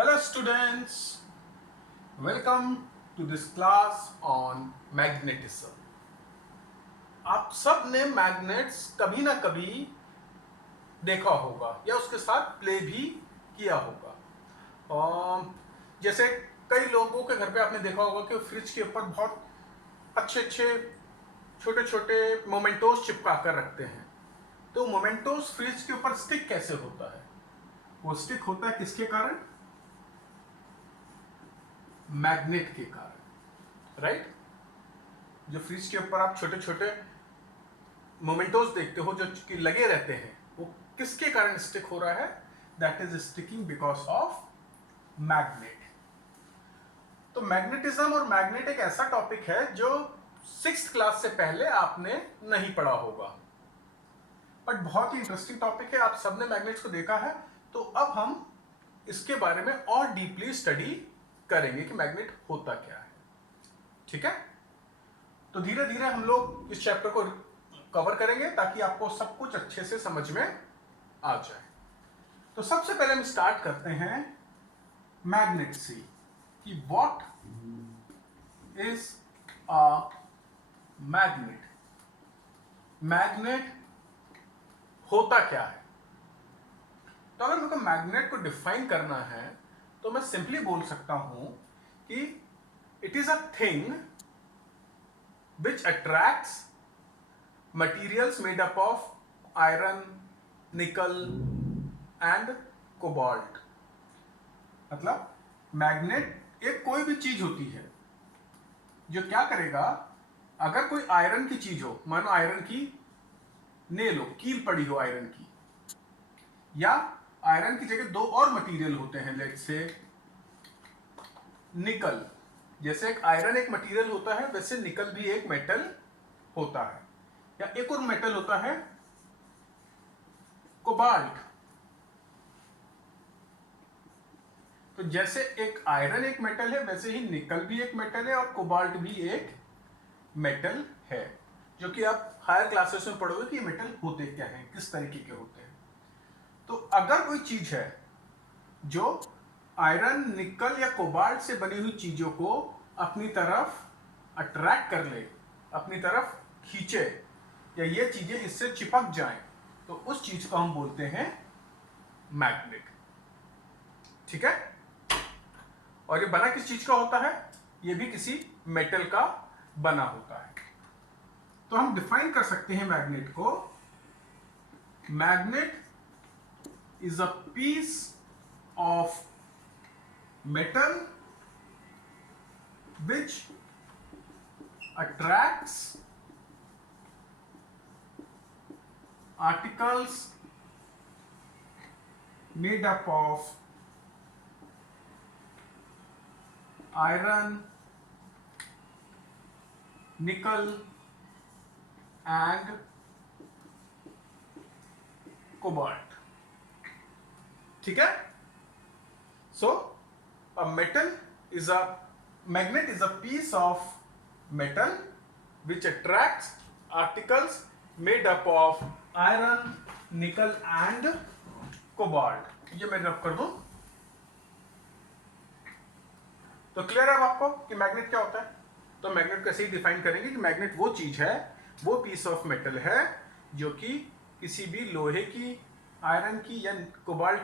Hello students, welcome to this class on magnetism. आप सब ने मैग्नेट्स कभी ना कभी देखा होगा या उसके साथ प्ले भी किया होगा। जैसे कई लोगों के घर पे आपने देखा होगा कि फ्रिज के ऊपर बहुत अच्छे अच्छे छोटे छोटे मोमेंटोस चिपका कर रखते हैं। तो मोमेंटोस फ्रिज के ऊपर स्टिक कैसे होता है? वो स्टिक होता है किसके कारण? मैग्नेट के कारण, राइट? जो फ्रिज के ऊपर आप छोटे छोटे मोमेंटोस देखते हो जो कि लगे रहते हैं, वो किसके कारण स्टिक हो रहा है? That is sticking because of magnet. तो मैग्नेटिज्म और मैग्नेट एक ऐसा टॉपिक है जो 6th क्लास से पहले आपने नहीं पढ़ा होगा, बट बहुत ही इंटरेस्टिंग टॉपिक है। आप सबने मैग्नेट्स को देखा है, तो अब हम इसके बारे में और डीपली स्टडी करेंगे कि मैग्नेट होता क्या है। ठीक है, तो धीरे धीरे हम लोग इस चैप्टर को कवर करेंगे ताकि आपको सब कुछ अच्छे से समझ में आ जाए। तो सबसे पहले हम स्टार्ट करते हैं मैग्नेट से कि what is a magnet. Magnet होता क्या है? तो अगर मेरे को मैग्नेट को डिफाइन करना है तो मैं सिंपली बोल सकता हूं कि it is a thing which attracts materials made up of iron, nickel and cobalt। मतलब मैग्नेट एक कोई भी चीज होती है जो क्या करेगा, अगर कोई आयरन की चीज हो, मानो आयरन की नेल हो, कील पड़ी हो आयरन की, या आयरन की जगह दो और मटेरियल होते हैं, लेट्स से निकल। जैसे एक आयरन एक मटेरियल होता है, वैसे निकल भी एक मेटल होता है। या एक और मेटल होता है कोबाल्ट। तो जैसे एक आयरन एक मेटल है, वैसे ही निकल भी एक मेटल है और कोबाल्ट भी एक मेटल है, जो कि आप हायर क्लासेस में पढ़ोगे कि ये मेटल होते क्या हैं, किस तरीके के होते हैं। तो अगर कोई चीज है जो आयरन, निकल या कोबाल्ट से बनी हुई चीजों को अपनी तरफ अट्रैक्ट कर ले, अपनी तरफ खींचे, या ये चीजें इससे चिपक जाएं, तो उस चीज को हम बोलते हैं मैग्नेट। ठीक है, और ये बना किस चीज का होता है? ये भी किसी मेटल का बना होता है। तो हम डिफाइन कर सकते हैं मैग्नेट को। Magnet is a piece of metal which attracts articles made up of iron, nickel and cobalt। ठीक है, so a magnet is a piece of metal which attracts articles made up of iron, nickel and cobalt। ये मैं रब कर दूं तो clear है अब आपको कि मैग्नेट क्या होता है। तो मैग्नेट को ऐसे ही डिफाइन करेंगे कि मैग्नेट वो चीज है, वो पीस ऑफ मेटल है जो कि किसी भी लोहे की, आयरन की या कोबाल्ट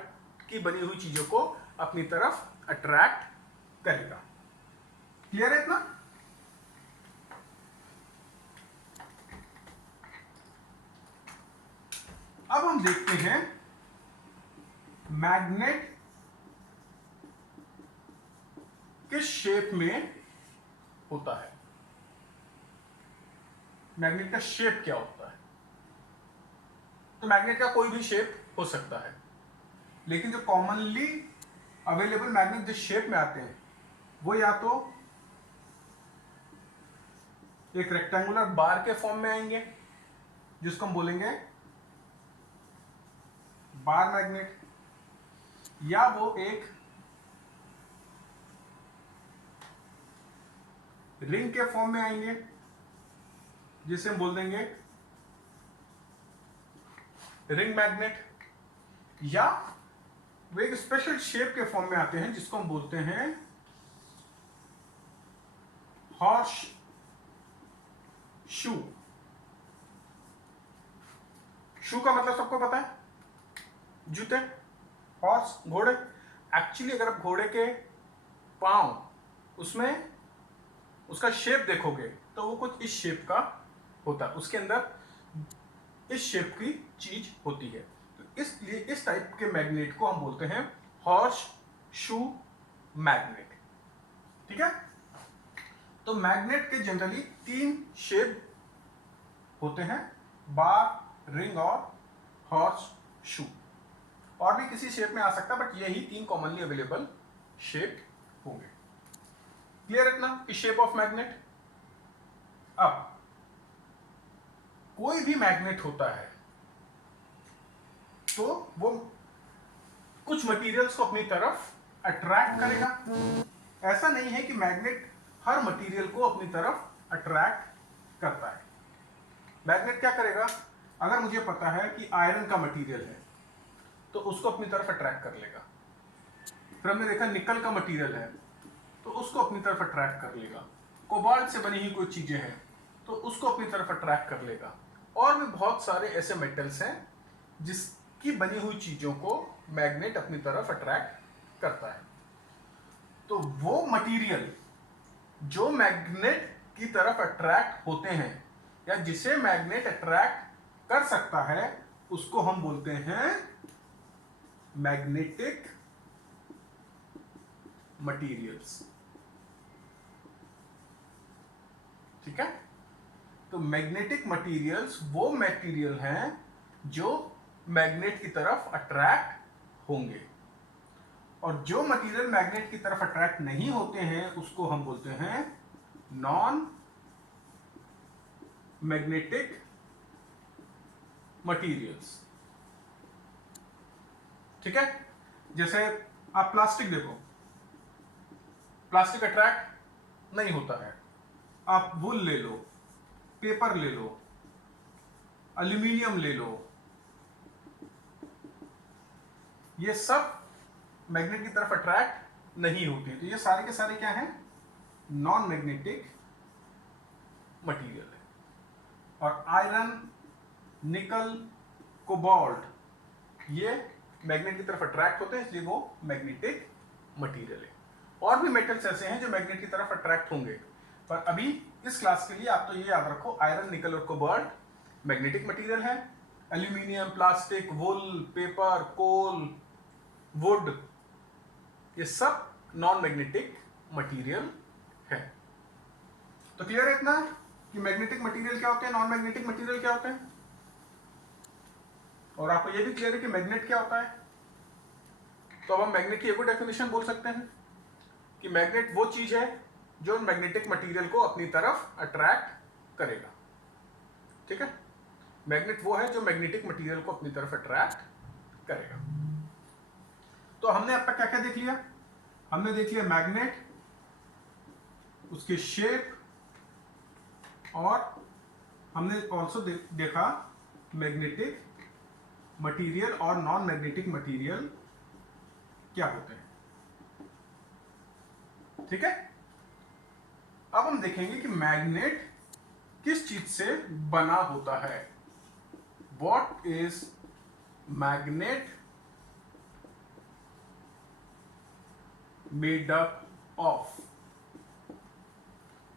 की बनी हुई चीजों को अपनी तरफ अट्रैक्ट करेगा। क्लियर है इतना? अब हम देखते हैं मैग्नेट किस शेप में होता है। मैग्नेट का शेप क्या होता है? तो मैग्नेट का कोई भी शेप हो सकता है, लेकिन जो कॉमनली अवेलेबल मैग्नेट जिस शेप में आते हैं वो या तो एक रेक्टेंगुलर बार के फॉर्म में आएंगे, जिसको हम बोलेंगे बार मैग्नेट, या वो एक रिंग के फॉर्म में आएंगे, जिसे हम बोल देंगे रिंग मैग्नेट, या वो एक स्पेशल शेप के फॉर्म में आते हैं जिसको हम बोलते हैं हॉर्स शू। शू का मतलब सबको पता है, जूते। हॉर्स घोड़े। एक्चुअली अगर आप घोड़े के पांव उसमें उसका शेप देखोगे तो वो कुछ इस शेप का होता है, उसके अंदर इस शेप की चीज होती है। तो इसलिए इस टाइप के मैग्नेट को हम बोलते हैं हॉर्स शू मैग्नेट। ठीक है। तो मैग्नेट के जनरली 3 शेप होते हैं, बार, रिंग और हॉर्स शू। और भी किसी शेप में आ सकता है, बट यही 3 कॉमनली अवेलेबल शेप होंगे। क्लियर इतना कि शेप ऑफ मैग्नेट। अब कोई भी मैग्नेट होता है तो वो कुछ मटेरियल्स को अपनी तरफ अट्रैक्ट करेगा। ऐसा नहीं है कि मैग्नेट हर मटेरियल को अपनी तरफ अट्रैक्ट करता है। मैग्नेट क्या करेगा, अगर मुझे पता है कि आयरन का मटेरियल है तो उसको अपनी तरफ अट्रैक्ट कर लेगा। फिर हमने देखा निकल का मटेरियल है तो उसको अपनी तरफ अट्रैक्ट कर लेगा। कोबाल्ट से बनी हुई कोई चीजें हैं तो उसको अपनी तरफ अट्रैक्ट कर लेगा। और भी बहुत सारे ऐसे मेटल्स हैं जिसकी बनी हुई चीजों को मैग्नेट अपनी तरफ अट्रैक्ट करता है। तो वो मटेरियल जो मैग्नेट की तरफ अट्रैक्ट होते हैं या जिसे मैग्नेट अट्रैक्ट कर सकता है उसको हम बोलते हैं मैग्नेटिक मटेरियल्स। ठीक है। तो मैग्नेटिक मटेरियल्स वो मटेरियल हैं जो मैग्नेट की तरफ अट्रैक्ट होंगे, और जो मटेरियल मैग्नेट की तरफ अट्रैक्ट नहीं होते हैं उसको हम बोलते हैं नॉन मैग्नेटिक मटेरियल्स। ठीक है। जैसे आप प्लास्टिक देखो, प्लास्टिक अट्रैक्ट नहीं होता है। आप वुल ले लो, पेपर ले लो, एल्यूमिनियम ले लो, ये सब मैग्नेट की तरफ अट्रैक्ट नहीं होते। तो ये सारे के सारे क्या हैं, नॉन मैग्नेटिक मटेरियल है। और आयरन, निकल, कोबाल्ट ये मैग्नेट की तरफ अट्रैक्ट होते हैं, इसलिए वो मैग्नेटिक मटेरियल है। और भी मेटल्स ऐसे हैं जो मैग्नेट की तरफ अट्रैक्ट होंगे, पर अभी इस क्लास के लिए आप तो ये याद रखो, आयरन, निकल और कोबाल्ट मैग्नेटिक मटेरियल है। Aluminium, plastic, wool, paper, coal, wood ये सब नॉन मैग्नेटिक मटेरियल है। तो क्लियर है इतना कि मैग्नेटिक मटेरियल क्या होते हैं, नॉन मैग्नेटिक मटेरियल क्या होते हैं, और आपको यह भी क्लियर है कि मैग्नेट क्या होता है। तो अब हम मैग्नेट की एक और डेफिनेशन बोल सकते हैं कि मैग्नेट वो चीज है जो मैग्नेटिक मटेरियल को अपनी तरफ अट्रैक्ट करेगा। ठीक है। मैग्नेट वो है जो मैग्नेटिक मटेरियल को अपनी तरफ अट्रैक्ट करेगा। तो हमने अब तक क्या क्या देख लिया, हमने देख लिया मैग्नेट, उसके शेप, और हमने ऑल्सो देखा मैग्नेटिक मटेरियल और नॉन मैग्नेटिक मटेरियल क्या होते हैं। ठीक है। अब हम देखेंगे कि मैग्नेट किस चीज से बना होता है। What is magnet made up of.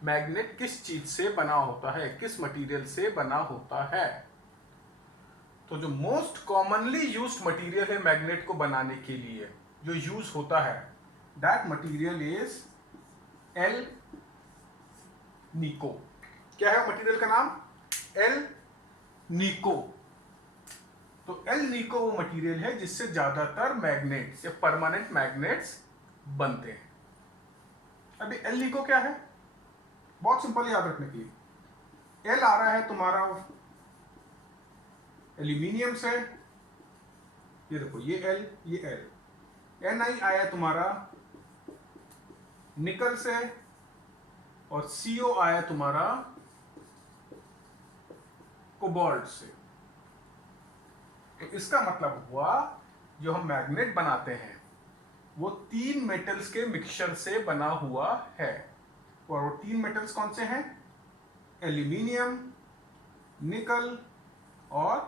Magnet किस चीज से बना होता है, किस मटेरियल से बना होता है। तो जो मोस्ट कॉमनली यूज्ड मटेरियल है मैग्नेट को बनाने के लिए जो यूज होता है, दैट मटेरियल इज एल निको। क्या है मटेरियल का नाम, एल निको। तो एल निको वो मटेरियल है जिससे ज्यादातर मैग्नेट्स या परमानेंट मैग्नेट्स बनते हैं। अभी एल निको क्या है, बहुत सिंपल याद रखने के लिए, एल आ रहा है तुम्हारा एल्यूमिनियम से, ये देखो ये एल, ये एल। एन आई आया तुम्हारा निकल से, और सीओ आया तुम्हारा कोबाल्ट से। तो इसका मतलब हुआ जो हम मैग्नेट बनाते हैं वो 3 मेटल्स के मिक्सचर से बना हुआ है। और वो 3 मेटल्स कौन से हैं? एल्यूमिनियम, निकल और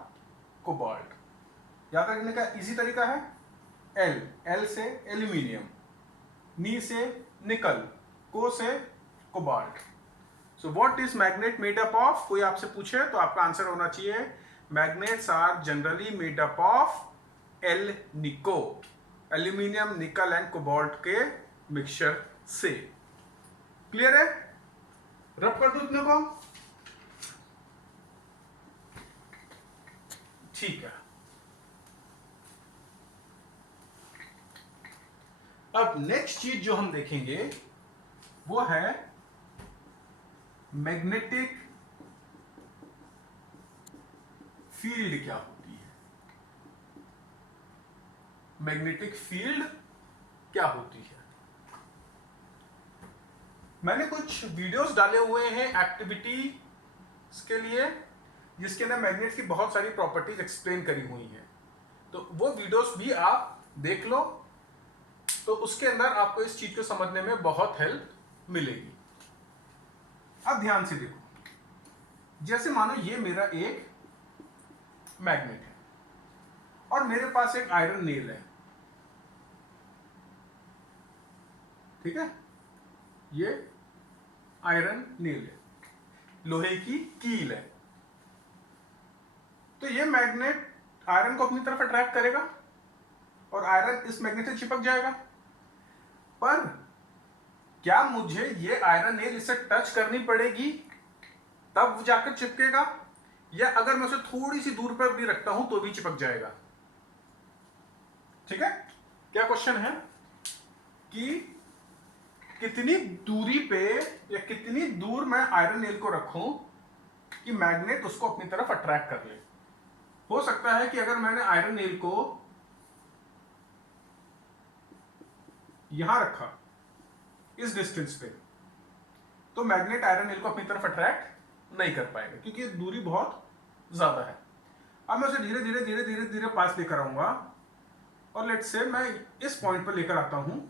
कोबाल्ट। याद रखने का इजी तरीका है, एल से एल्यूमिनियम, नी से निकल, को से cobalt. So what is magnet made up of? कोई आपसे पूछे तो आपका आंसर होना चाहिए magnets are generally made up of alnico, aluminium, nickel and cobalt के मिक्सचर से। क्लियर है? रब कर दो इतने को। ठीक है। अब नेक्स्ट चीज जो हम देखेंगे वो है मैग्नेटिक फील्ड क्या होती है। मैग्नेटिक फील्ड क्या होती है? मैंने कुछ वीडियोस डाले हुए हैं एक्टिविटी के लिए जिसके अंदर मैग्नेट की बहुत सारी प्रॉपर्टीज एक्सप्लेन करी हुई हैं, तो वो वीडियोस भी आप देख लो, तो उसके अंदर आपको इस चीज को समझने में बहुत हेल्प मिलेगी। अब ध्यान से देखो, जैसे मानो ये मेरा एक मैग्नेट है और मेरे पास एक आयरन नेल है, ठीक है, ये आयरन नेल है, लोहे की कील है। तो ये मैग्नेट आयरन को अपनी तरफ अट्रैक्ट करेगा और आयरन इस मैग्नेट से चिपक जाएगा। पर क्या मुझे ये आयरन नेल इसे टच करनी पड़ेगी तब जाकर चिपकेगा, या अगर मैं उसे थोड़ी सी दूर पर भी रखता हूं तो भी चिपक जाएगा? ठीक है, क्या क्वेश्चन है कि कितनी दूरी पे या कितनी दूर मैं आयरन नेल को रखूं कि मैग्नेट उसको अपनी तरफ अट्रैक्ट कर ले। हो सकता है कि अगर मैंने आयरन नेल को यहां रखा इस डिस्टेंस पे, तो मैग्नेट आयरन नेल को अपनी तरफ अट्रैक्ट नहीं कर पाएगा क्योंकि दूरी बहुत ज्यादा है। अब मैं उसे धीरे धीरे धीरे धीरे धीरे पास लेकर आऊंगा और लेट्स से मैं इस पॉइंट पर लेकर आता हूं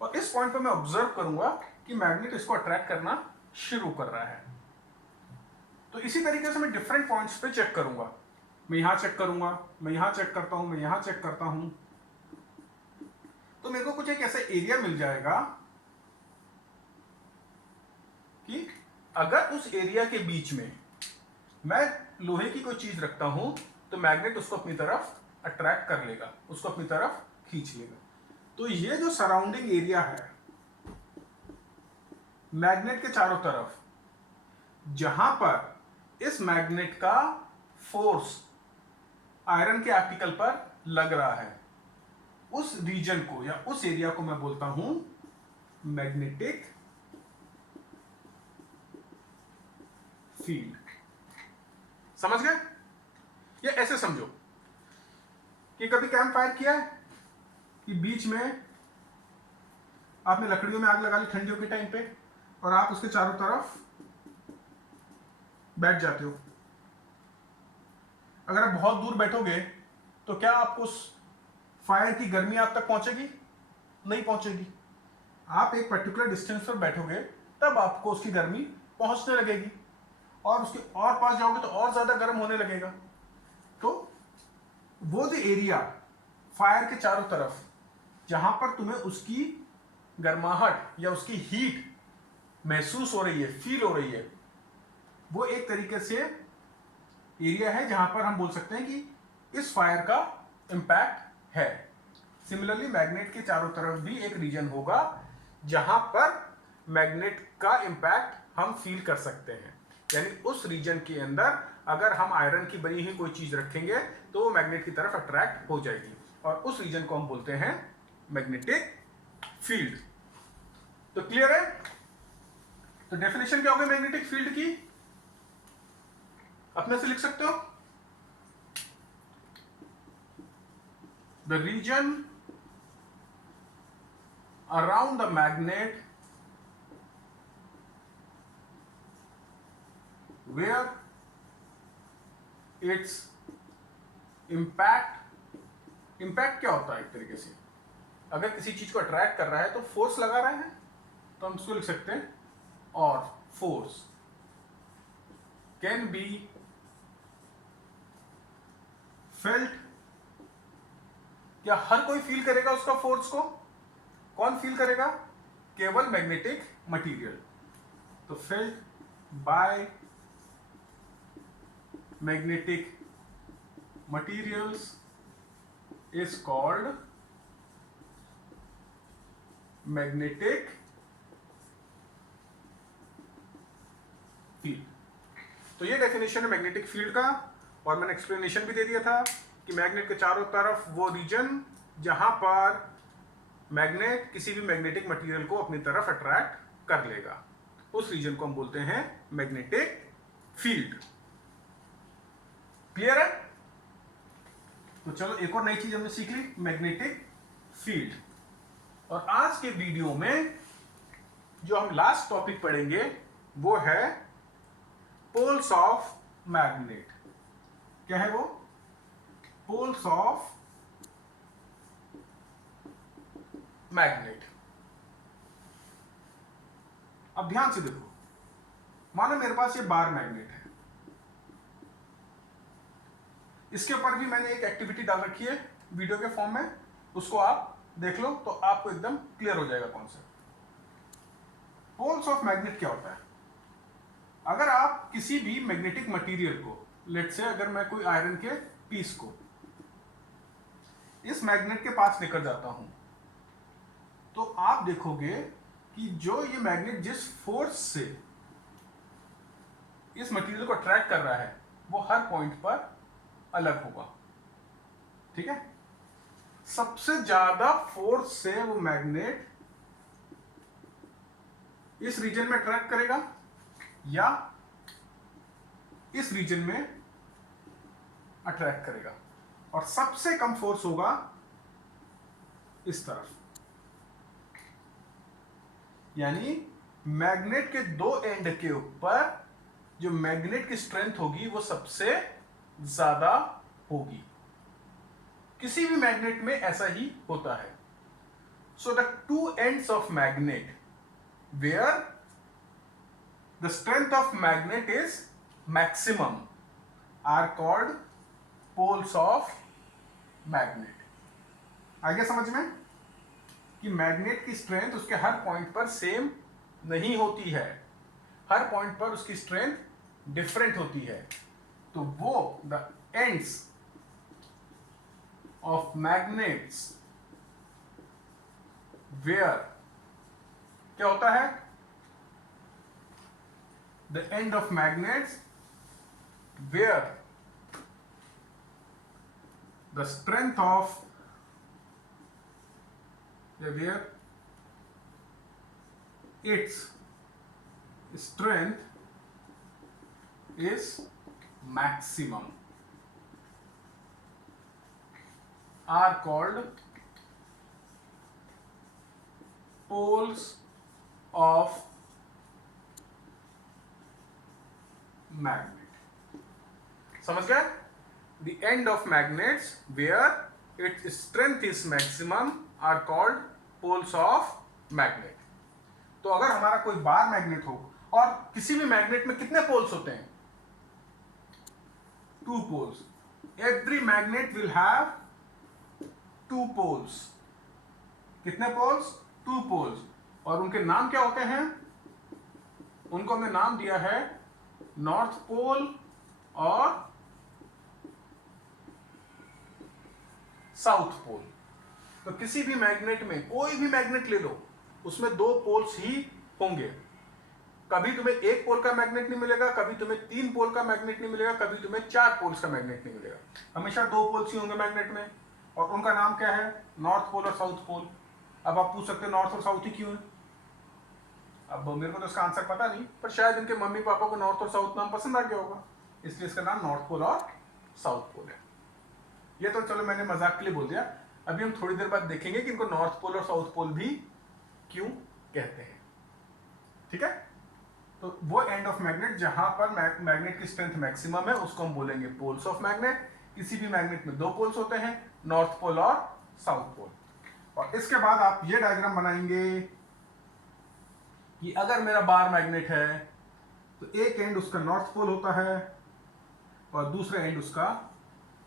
और इस पॉइंट पर मैं ऑब्जर्व करूंगा कि मैग्नेट इसको अट्रैक्ट करना शुरू कर रहा है। तो इसी तरीके से मैं डिफरेंट पॉइंट्स पे चेक करूंगा। मैं यहां चेक करूंगा, मैं यहां चेक करता हूं, मैं यहां चेक करता हूं, तो मेरे को कुछ एक ऐसा एरिया मिल जाएगा कि अगर उस एरिया के बीच में मैं लोहे की कोई चीज रखता हूं तो मैग्नेट उसको अपनी तरफ अट्रैक्ट कर लेगा, उसको अपनी तरफ खींच लेगा। तो ये जो सराउंडिंग एरिया है मैग्नेट के चारों तरफ, जहां पर इस मैग्नेट का फोर्स आयरन के आर्टिकल पर लग रहा है, उस रीजन को या उस एरिया को मैं बोलता हूं मैग्नेटिक फील्ड। समझ गए? ये ऐसे समझो कि कभी कैंप फायर किया है कि बीच में आपने लकड़ियों में आग लगा ली ठंडियों के टाइम पे और आप उसके चारों तरफ बैठ जाते हो। अगर आप बहुत दूर बैठोगे तो क्या आपको उस फायर की गर्मी आप तक पहुंचेगी? नहीं पहुंचेगी। आप एक पर्टिकुलर डिस्टेंस पर बैठोगे तब आपको उसकी गर्मी पहुंचने लगेगी और उसके और पास जाओगे तो और ज्यादा गर्म होने लगेगा। तो वो जो एरिया फायर के चारों तरफ जहां पर तुम्हें उसकी गर्माहट या उसकी हीट महसूस हो रही है, फील हो रही है, वो एक तरीके से एरिया है जहां पर हम बोल सकते हैं कि इस फायर का इंपैक्ट है। सिमिलरली मैग्नेट के चारों तरफ भी एक रीजन होगा जहां पर मैग्नेट का इंपैक्ट हम फील कर सकते हैं। यानी उस रीजन के अंदर अगर हम आयरन की बनी हुई कोई चीज रखेंगे तो वो मैग्नेट की तरफ अट्रैक्ट हो जाएगी और उस रीजन को हम बोलते हैं मैग्नेटिक फील्ड। तो क्लियर है? तो डेफिनेशन क्या होगी मैग्नेटिक फील्ड की? अपने से लिख सकते हो, the region around the magnet where its impact क्या होता है? एक तरीके से अगर किसी चीज को अट्रैक्ट कर रहा है तो फोर्स लगा रहे हैं, तो हम उसको लिख सकते हैं और फोर्स कैन बी फेल्ट। क्या हर कोई फील करेगा उसका फोर्स को? कौन फील करेगा? केवल मैग्नेटिक मटेरियल। तो felt by magnetic materials is called magnetic field. तो ये डेफिनेशन है मैग्नेटिक फील्ड का, और मैंने एक्सप्लेनेशन भी दे दिया था कि मैग्नेट के चारों तरफ वो रीजन जहां पर मैग्नेट किसी भी मैग्नेटिक मटेरियल को अपनी तरफ अट्रैक्ट कर लेगा, उस रीजन को हम बोलते हैं मैग्नेटिक फील्ड। क्लियर है? तो चलो एक और नई चीज हमने सीख ली, मैग्नेटिक फील्ड। और आज के वीडियो में जो हम लास्ट टॉपिक पढ़ेंगे वो है पोल्स ऑफ मैग्नेट। क्या है वो? Poles of magnet. अब ध्यान से देखो, मानो मेरे पास ये बार मैग्नेट है, इसके ऊपर भी मैंने एक एक्टिविटी डाल रखी है वीडियो के फॉर्म में, उसको आप देख लो तो आपको एकदम क्लियर हो जाएगा कॉन्सेप्ट। पोल्स ऑफ मैग्नेट क्या होता है? अगर आप किसी भी मैग्नेटिक मटेरियल को, लेट्स से अगर मैं कोई आयरन के पीस को इस मैग्नेट के पास लेकर जाता हूं, तो आप देखोगे कि जो ये मैग्नेट जिस फोर्स से इस मटेरियल को अट्रैक्ट कर रहा है वो हर पॉइंट पर अलग होगा। ठीक है? सबसे ज्यादा फोर्स से वो मैग्नेट इस रीजन में अट्रैक्ट करेगा या इस रीजन में अट्रैक्ट करेगा, और सबसे कम फोर्स होगा इस तरफ। यानी मैग्नेट के दो एंड के ऊपर जो मैग्नेट की स्ट्रेंथ होगी वो सबसे ज्यादा होगी। किसी भी मैग्नेट में ऐसा ही होता है। So the two ends of magnet where the strength of magnet is maximum are called poles of magnet. आ गया समझ में कि मैग्नेट की स्ट्रेंथ उसके हर पॉइंट पर सेम नहीं होती है, हर पॉइंट पर उसकी स्ट्रेंथ डिफरेंट होती है। तो वो the ends of magnets where क्या होता है? The end of magnets where the strength of where its strength is maximum are called poles of magnet. समझ गए? The end of magnets where its strength is maximum are called poles of magnet. तो अगर हमारा कोई bar magnet हो, और किसी भी मैग्नेट में कितने पोल्स होते हैं? 2 poles. Every magnet will have 2 poles. कितने पोल्स? 2 पोल्स। और उनके नाम क्या होते हैं? उनको हमने नाम दिया है नॉर्थ पोल और साउथ पोल। तो किसी भी मैग्नेट में, कोई भी मैग्नेट ले लो, उसमें 2 पोल्स ही होंगे। कभी तुम्हें 1 पोल का मैग्नेट नहीं मिलेगा, कभी तुम्हें 3 पोल का मैग्नेट नहीं मिलेगा, कभी तुम्हें 4 पोल्स का मैग्नेट नहीं मिलेगा। हमेशा 2 पोल्स ही होंगे मैग्नेट में, और उनका नाम क्या है? नॉर्थ पोल और साउथ पोल। अब आप पूछ सकते हो नॉर्थ और साउथ ही क्यों है? अब मेरे को तो इसका आंसर पता नहीं, पर शायद इनके मम्मी पापा को नॉर्थ और साउथ नाम पसंद आ गया होगा, इसलिए इसका नाम नॉर्थ पोल और साउथ पोल है। ये तो चलो मैंने मजाक के लिए बोल दिया। अभी हम थोड़ी देर बाद देखेंगे कि इनको नॉर्थ पोल और साउथ पोल भी क्यों कहते हैं। ठीक है? तो वो एंड ऑफ मैग्नेट जहां पर मैग्नेट की स्ट्रेंथ मैक्सिमम है उसको हम बोलेंगे पोल्स ऑफ मैग्नेट। किसी भी मैग्नेट में दो पोल्स होते हैं, नॉर्थ पोल और साउथ पोल। और इसके बाद आप ये डायग्राम बनाएंगे कि अगर मेरा बार मैग्नेट है तो एक एंड उसका नॉर्थ पोल होता है और दूसरा एंड उसका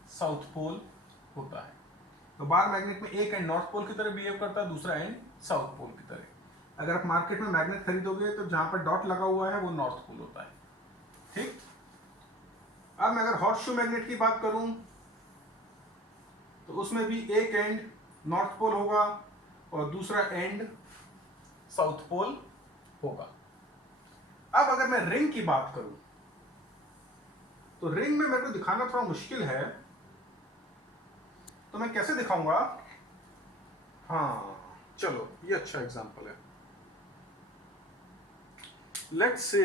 साउथ पोल होता है। तो बार मैग्नेट में एक एंड नॉर्थ पोल की तरह बिहेव करता है, दूसरा एंड साउथ पोल की तरह। अगर आप मार्केट में मैग्नेट खरीदोगे तो जहां पर डॉट लगा हुआ है वो नॉर्थ पोल होता है। ठीक। अब मैं अगर हॉर्स शू मैग्नेट की बात करूं तो उसमें भी एक एंड नॉर्थ पोल होगा और दूसरा एंड साउथ पोल होगा। अब अगर मैं रिंग की बात करूं तो रिंग में मेरे को दिखाना थोड़ा मुश्किल है, तो मैं कैसे दिखाऊंगा? हाँ चलो, ये अच्छा एग्जांपल है। लेट्स से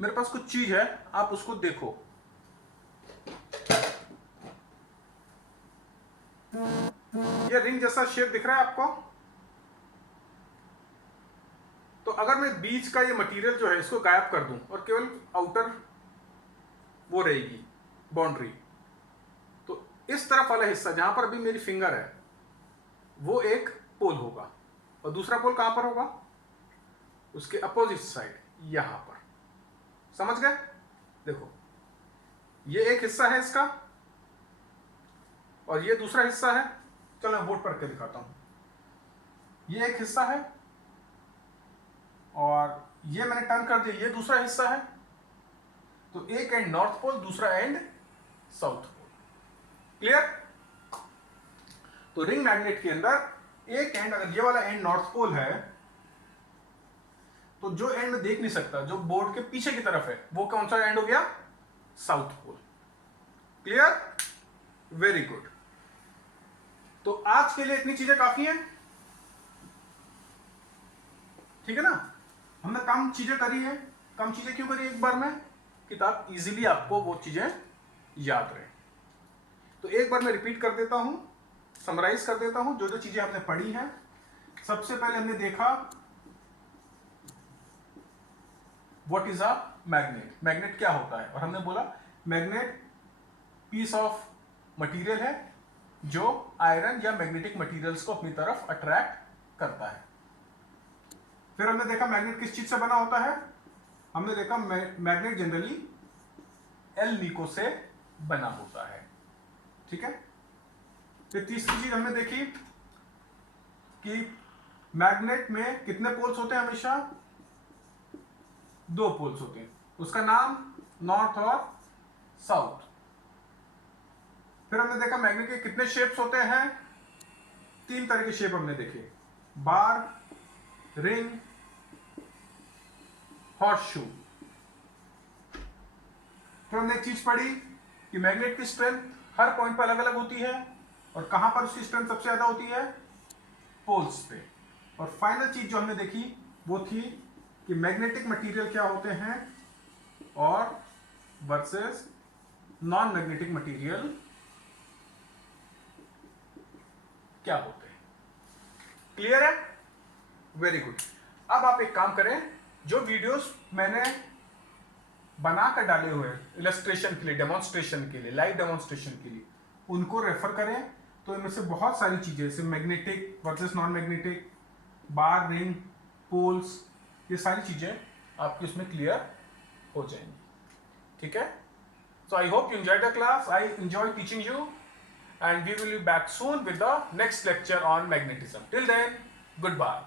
मेरे पास कुछ चीज है, आप उसको देखो। ये रिंग जैसा शेप दिख रहा है आपको? तो अगर मैं बीच का ये मटेरियल जो है इसको गायब कर दूं और केवल आउटर वो रहेगी बाउंड्री, तो इस तरफ वाला हिस्सा जहां पर अभी मेरी फिंगर है वो एक पोल होगा और दूसरा पोल कहां पर होगा? उसके अपोजिट साइड, यहां पर। समझ गए? देखो, ये एक हिस्सा है इसका और ये दूसरा हिस्सा है। चलो मैं बोर्ड पर करके दिखाता हूं। ये एक हिस्सा है और ये मैंने टर्न कर दिया, ये दूसरा हिस्सा है। तो एक एंड नॉर्थ पोल, दूसरा एंड साउथ पोल। क्लियर? तो रिंग मैग्नेट के अंदर एक एंड, अगर ये वाला एंड नॉर्थ पोल है तो जो एंड में देख नहीं सकता, जो बोर्ड के पीछे की तरफ है, वो कौन सा एंड हो गया? South pole. Clear? Very good. तो आज के लिए इतनी चीजें काफी हैं, ठीक है ना? हमने कम चीजें करी है। कम चीजें क्यों करी एक बार में? किताब इजीली आपको वो चीजें याद रहे। तो एक बार मैं रिपीट कर देता हूं, समराइज कर देता हूं जो जो चीजें हमने पढ़ी हैं। सबसे पहले हमने देखा what is a magnet. Magnet क्या होता है? और हमने बोला मैग्नेट पीस ऑफ मटेरियल है जो आयरन या मैग्नेटिक मटेरियल्स को अपनी तरफ अट्रैक्ट करता है। फिर हमने देखा मैग्नेट किस चीज से बना होता है। हमने देखा मैग्नेट जनरली एल नीको से बना होता है। ठीक है। फिर तीसरी चीज हमने देखी कि मैग्नेट में कितने पोल्स होते हैं? हमेशा दो पोल्स होते हैं, उसका नाम नॉर्थ और साउथ। फिर हमने देखा मैग्नेट के कितने शेप्स होते हैं? तीन तरह के शेप हमने देखे, बार, रिंग, हॉर्सशू। फिर हमने एक चीज पढ़ी कि मैग्नेट की स्ट्रेंथ हर पॉइंट पर अलग अलग होती है और कहां पर उसकी स्ट्रेंथ सबसे ज्यादा होती है? पोल्स पे। और फाइनल चीज जो हमने देखी वो थी कि मैग्नेटिक मटेरियल क्या होते हैं और वर्सेस नॉन मैग्नेटिक मटेरियल क्या होते हैं। क्लियर है? Very good. अब आप एक काम करें, जो वीडियोस मैंने बनाकर डाले हुए हैं इलस्ट्रेशन के लिए, डेमोन्स्ट्रेशन के लिए, लाइव डेमोन्स्ट्रेशन के लिए, उनको रेफर करें। तो इनमें से बहुत सारी चीजें जैसे मैग्नेटिक वर्सेस नॉन मैग्नेटिक, बार, रिंग, पोल्स, ये सारी चीजें आपकी उसमें क्लियर हो जाएंगी। ठीक है? So I hope you enjoyed the class. I enjoyed teaching you, and we will be back soon with the next lecture on magnetism. Till then, goodbye.